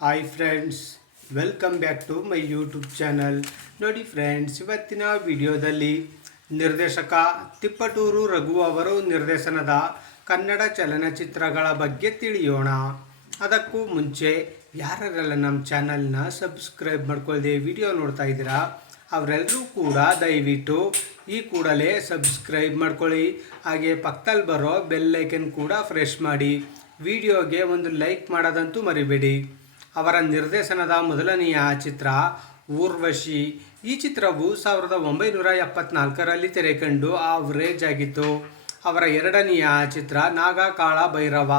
Hi friends, welcome back to my YouTube channel. ನೋಡಿ friends, ಇವತ್ತಿನ ವಿಡಿಯೋದಲ್ಲಿ ನಿರ್ದೇಶಕ ತಿಪ್ಪಟೂರು ರಘು ಅವರು ನಿರ್ದೇಶನದ ಕನ್ನಡ ಚಲನಚಿತ್ರಗಳ ಬಗ್ಗೆ ತಿಳಿಯೋಣ. ಅದಕ್ಕೂ ಮುಂಚೆ ಯಾರೆಲ್ಲ ನಮ್ಮ ಚಾನಲ್ನ ಸಬ್ಸ್ಕ್ರೈಬ್ ಮಾಡ್ಕೊಳ್ಳದೆ ವಿಡಿಯೋ ನೋಡ್ತಾ ಇದ್ದೀರಾ ಅವರೆಲ್ಲರೂ ಕೂಡ ದಯವಿಟ್ಟು ಈ ಕೂಡಲೇ ಸಬ್ಸ್ಕ್ರೈಬ್ ಮಾಡ್ಕೊಳ್ಳಿ. ಹಾಗೆ ಪಕ್ಕದಲ್ಲಿ ಬರೋ ಬೆಲ್ ಐಕನ್ ಕೂಡ ಪ್ರೆಸ್ ಮಾಡಿ. ವಿಡಿಯೋಗೆ ಒಂದು ಲೈಕ್ ಮಾಡೋದಂತೂ ಮರಿಬೇಡಿ. ಅವರ ನಿರ್ದೇಶನದ ಮೊದಲನೆಯ ಚಿತ್ರ ಊರ್ವಶಿ. ಈ ಚಿತ್ರವು 1974ರಲ್ಲಿ ತೆರೆಕಂಡು ಆವರೇಜ್ ಆಗಿತ್ತು. ಅವರ ಎರಡನೆಯ ಚಿತ್ರ ನಾಗ ಕಾಳ ಭೈರವ.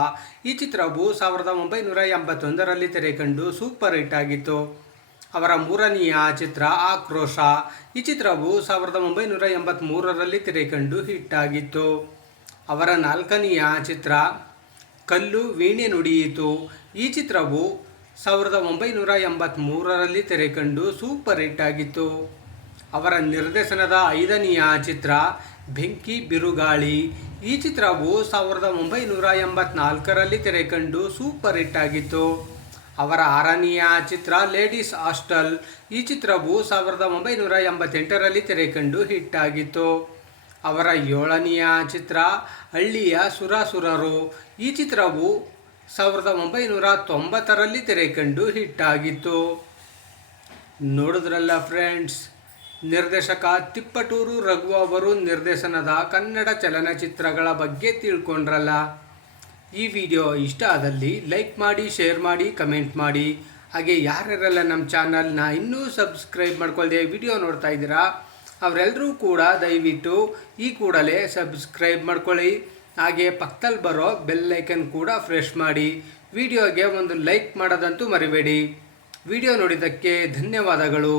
ಈ ಚಿತ್ರವು 1981ರಲ್ಲಿ ತೆರೆಕಂಡು ಸೂಪರ್ ಹಿಟ್ ಆಗಿತ್ತು. ಅವರ ಮೂರನೆಯ ಚಿತ್ರ ಆಕ್ರೋಶ. ಈ ಚಿತ್ರವು 1983ರಲ್ಲಿ ತೆರೆಕಂಡು ಹಿಟ್ ಆಗಿತ್ತು. ಅವರ ನಾಲ್ಕನೆಯ ಚಿತ್ರ ಕಲ್ಲು ವೀಣೆ ನುಡಿಯಿತು. ಈ ಚಿತ್ರವು 1983ರಲ್ಲಿ ತೆರೆಕಂಡು ಸೂಪರ್ ಹಿಟ್ ಆಗಿತ್ತು. ಅವರ ನಿರ್ದೇಶನದ ಐದನೆಯ ಚಿತ್ರ ಬೆಂಕಿ ಬಿರುಗಾಳಿ. ಈ ಚಿತ್ರವು 1984ರಲ್ಲಿ ತೆರೆಕಂಡು ಸೂಪರ್ ಹಿಟ್ ಆಗಿತ್ತು. ಅವರ ಆರನೆಯ ಚಿತ್ರ ಲೇಡೀಸ್ ಹಾಸ್ಟೆಲ್. ಈ ಚಿತ್ರವು 1988ರಲ್ಲಿ ತೆರೆಕಂಡು ಹಿಟ್ ಆಗಿತ್ತು. ಅವರ ಏಳನೆಯ ಚಿತ್ರ ಹಳ್ಳಿಯ ಸುರಸುರರು. ಈ ಚಿತ್ರವು 1990ರಲ್ಲಿ ತೆರೆಕಂಡು ಹಿಟ್ ಆಗಿತ್ತು. ನೋಡಿದ್ರಲ್ಲ ಫ್ರೆಂಡ್ಸ್, ನಿರ್ದೇಶಕ ತಿಪ್ಪಟೂರು ರಘು ಅವರು ನಿರ್ದೇಶನದ ಕನ್ನಡ ಚಲನಚಿತ್ರಗಳ ಬಗ್ಗೆ ತಿಳ್ಕೊಂಡ್ರಲ್ಲ. ಈ ವಿಡಿಯೋ ಇಷ್ಟ ಆದಲ್ಲಿ ಲೈಕ್ ಮಾಡಿ, ಶೇರ್ ಮಾಡಿ, ಕಮೆಂಟ್ ಮಾಡಿ. ಹಾಗೆ ಯಾರ್ಯಾರೆಲ್ಲ ನಮ್ಮ ಚಾನಲ್ನ ಇನ್ನೂ ಸಬ್ಸ್ಕ್ರೈಬ್ ಮಾಡ್ಕೊಳ್ಳದೆ ವಿಡಿಯೋ ನೋಡ್ತಾ ಇದ್ದೀರಾ ಅವರೆಲ್ಲರೂ ಕೂಡ ದಯವಿಟ್ಟು ಈ ಕೂಡಲೇ ಸಬ್ಸ್ಕ್ರೈಬ್ ಮಾಡ್ಕೊಳ್ಳಿ. ಹಾಗೆ ಪಕ್ಕದಲ್ಲಿ ಬರೋ ಬೆಲ್ ಐಕನ್ ಕೂಡ ಪ್ರೆಸ್ ಮಾಡಿ. ವಿಡಿಯೋಗೆ ಒಂದು ಲೈಕ್ ಮಾಡೋದಂತೂ ಮರಿಬೇಡಿ. ವಿಡಿಯೋ ನೋಡಿದ್ದಕ್ಕೆ ಧನ್ಯವಾದಗಳು.